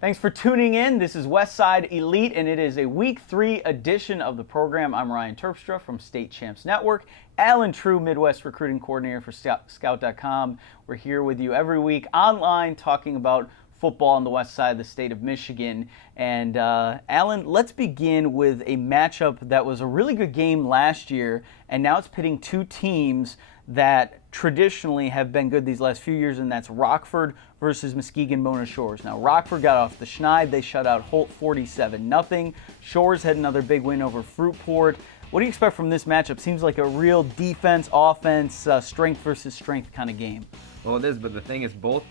Thanks for tuning in. This is Westside Elite, and it is a Week 3 edition of the program. I'm Ryan Terpstra from State Champs Network, Allen Trieu, Midwest Recruiting Coordinator for Scout.com. We're here with you every week online talking about football on the west side of the state of Michigan. And Alan, let's begin with a matchup that was a really good game last year, and now it's pitting two teams that traditionally have been good these last few years, and that's Rockford versus Muskegon Mona Shores. Now, Rockford got off the schneid. They shut out Holt 47-0. Shores had another big win over Fruitport. What do you expect from this matchup? Seems like a real defense, offense, strength versus strength kind of game. Well, it is, but the thing is both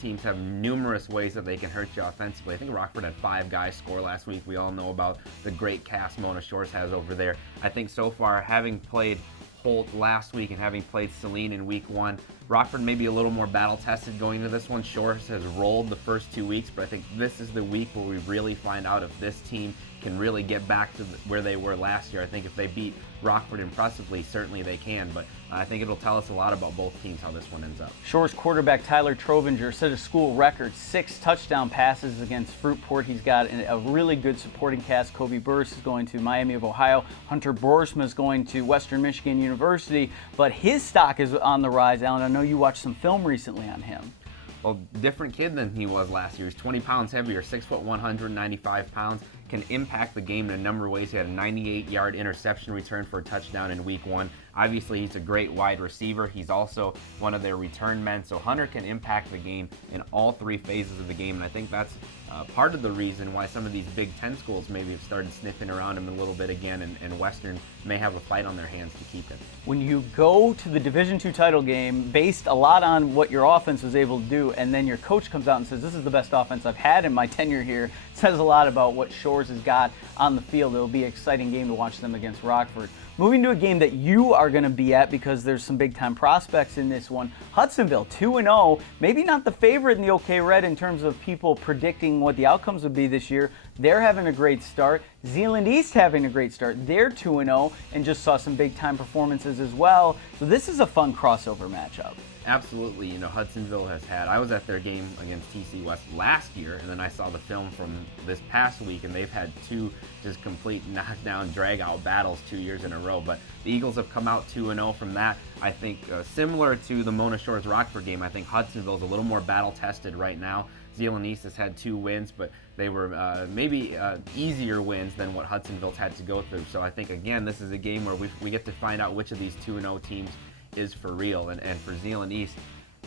teams have numerous ways that they can hurt you offensively. I think Rockford had 5 guys score last week. We all know about the great cast Mona Shores has over there. I think so far, having played Holt last week and having played Zeeland in week 1, Rockford may be a little more battle-tested going into this one. Shores has rolled the first 2 weeks, but I think this is the week where we really find out if this team can really get back to where they were last year. I think if they beat Rockford impressively, certainly they can, but I think it'll tell us a lot about both teams how this one ends up. Shores quarterback Tyler Trovinger set a school record 6 touchdown passes against Fruitport. He's got a really good supporting cast. Kobe Burris is going to Miami of Ohio. Hunter Borsma is going to Western Michigan University, but his stock is on the rise. Alan, I know you watched some film recently on him. Well, different kid than he was last year. He's 20 pounds heavier, 6'1", 195 pounds. Can impact the game in a number of ways. He had a 98-yard interception return for a touchdown in week 1. Obviously, he's a great wide receiver. He's also one of their return men. So Hunter can impact the game in all 3 phases of the game. And I think that's part of the reason why some of these Big Ten schools maybe have started sniffing around him a little bit again, and Western may have a fight on their hands to keep him. When you go to the Division II title game, based a lot on what your offense was able to do, and then your coach comes out and says, this is the best offense I've had in my tenure here, says a lot about what Shores has got on the field. It'll be an exciting game to watch them against Rockford. Moving to a game that you are going to be at because there's some big-time prospects in this one. Hudsonville, 2-0, maybe not the favorite in the OK Red in terms of people predicting what the outcomes would be this year. They're having a great start. Zeeland East having a great start. They're 2-0 and just saw some big-time performances as well. So this is a fun crossover matchup. Absolutely. You know, Hudsonville has had, I was at their game against TC West last year, and then I saw the film from this past week, and they've had 2 just complete knockdown, drag-out battles 2 years in a row. But the Eagles have come out 2-0 from that. I think similar to the Mona Shores Rockford game, I think Hudsonville is a little more battle-tested right now. Zeeland East has had 2 wins, but they were maybe easier wins than what Hudsonville's had to go through. So I think, again, this is a game where we get to find out which of these 2-0 teams is for real. And for Zeeland East,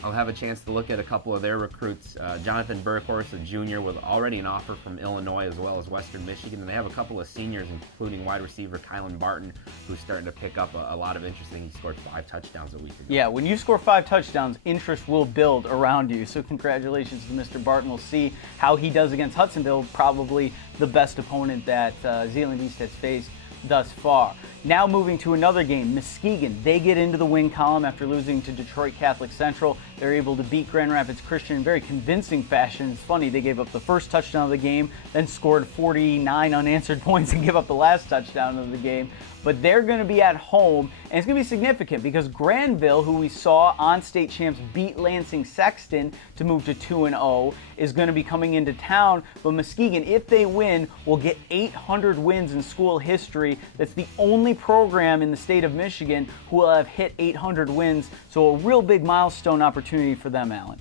I'll have a chance to look at a couple of their recruits. Jonathan Burkhorst, a junior with already an offer from Illinois as well as Western Michigan. And they have a couple of seniors, including wide receiver Kylan Barton, who's starting to pick up a lot of interest. He scored 5 touchdowns a week ago. Yeah, when you score 5 touchdowns, interest will build around you. So congratulations to Mr. Barton. We'll see how he does against Hudsonville, probably the best opponent that Zeeland East has faced thus far. Now moving to another game, Muskegon. They get into the win column after losing to Detroit Catholic Central. They're able to beat Grand Rapids Christian in very convincing fashion. It's funny, they gave up the first touchdown of the game, then scored 49 unanswered points and give up the last touchdown of the game. But they're going to be at home, and it's going to be significant because Grandville, who we saw on State Champs beat Lansing Sexton to move to 2-0, is going to be coming into town. But Muskegon, if they win, will get 800 wins in school history. That's the only program in the state of Michigan who will have hit 800 wins. So a real big milestone opportunity for them, Alan.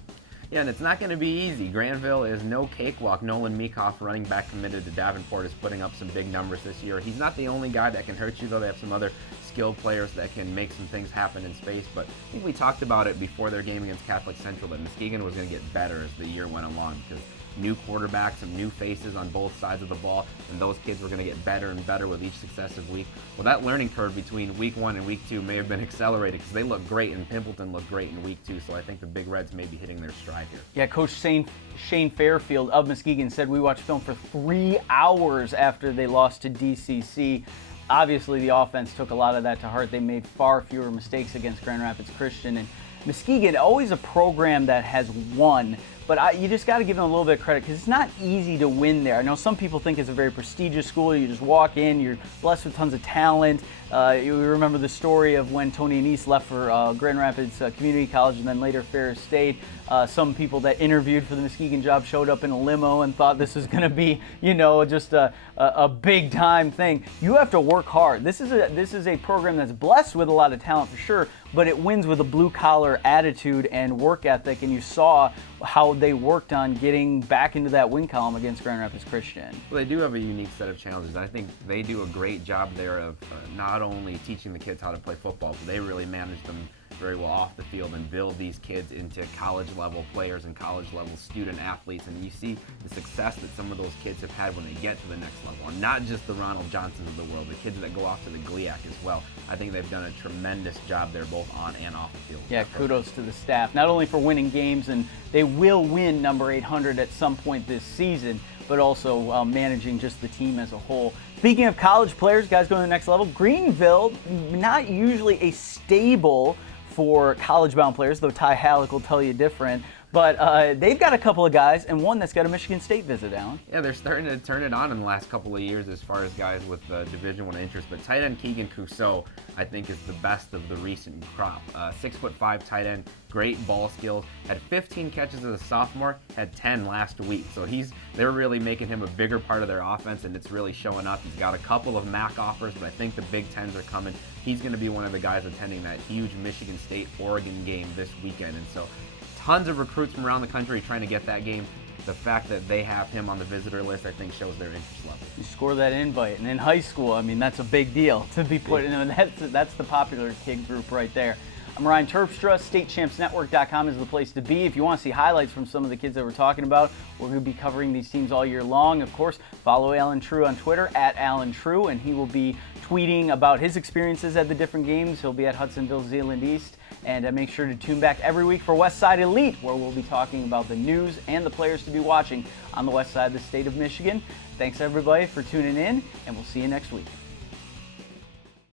Yeah, and it's not going to be easy. Grandville is no cakewalk. Nolan Meekoff, running back committed to Davenport, is putting up some big numbers this year. He's not the only guy that can hurt you, though. They have some other skilled players that can make some things happen in space. But I think we talked about it before their game against Catholic Central that Muskegon was going to get better as the year went along because new quarterbacks, some new faces on both sides of the ball, and those kids were going to get better and better with each successive week. Well, that learning curve between week 1 and week 2 may have been accelerated because they look great, and Pimpleton looked great in week 2, so I think the Big Reds may be hitting their stride here. Yeah, Coach Shane Fairfield of Muskegon said we watched film for 3 hours after they lost to DCC. Obviously, the offense took a lot of that to heart. They made far fewer mistakes against Grand Rapids Christian, and Muskegon, always a program that has won, but you just got to give them a little bit of credit because it's not easy to win there. I know some people think it's a very prestigious school. You just walk in, you're blessed with tons of talent. You remember the story of when Tony Anise left for Grand Rapids Community College and then later Ferris State. Some people that interviewed for the Muskegon job showed up in a limo and thought this was going to be, just a big time thing. You have to work hard. This is a program that's blessed with a lot of talent for sure, but it wins with a blue collar attitude and work ethic. And you saw how they worked on getting back into that win column against Grand Rapids Christian. Well, they do have a unique set of challenges. I think they do a great job there of not only teaching the kids how to play football, but they really manage them very well off the field and build these kids into college level players and college level student athletes. And you see the success that some of those kids have had when they get to the next level, and not just the Ronald Johnsons of the world, the kids that go off to the GLIAC as well. I think they've done a tremendous job there, both on and off the field. Yeah, kudos to the staff, not only for winning games, and they will win number 800 at some point this season, but also managing just the team as a whole. Speaking of college players, guys going to the next level, Greenville, not usually a stable for college-bound players, though Ty Halleck will tell you different. But they've got a couple of guys, and one that's got a Michigan State visit, Alan. Yeah, they're starting to turn it on in the last couple of years as far as guys with Division I interest. But tight end Keegan Cousseau, I think, is the best of the recent crop. 6'5" tight end, great ball skills. Had 15 catches as a sophomore, had 10 last week. So they're really making him a bigger part of their offense, and it's really showing up. He's got a couple of MAC offers, but I think the Big Tens are coming. He's going to be one of the guys attending that huge Michigan State-Oregon game this weekend. And so tons of recruits from around the country trying to get that game. The fact that they have him on the visitor list, I think, shows their interest level. You score that invite, and in high school, I mean, that's a big deal to be put in. That's the popular kid group right there. I'm Ryan Terpstra. StateChampsNetwork.com is the place to be. If you want to see highlights from some of the kids that we're talking about, we're going to be covering these teams all year long. Of course, follow Allen Trieu on Twitter, @AllenTrieu, and he will be tweeting about his experiences at the different games. He'll be at Hudsonville, Zeeland East. And make sure to tune back every week for West Side Elite, where we'll be talking about the news and the players to be watching on the west side of the state of Michigan. Thanks, everybody, for tuning in, and we'll see you next week.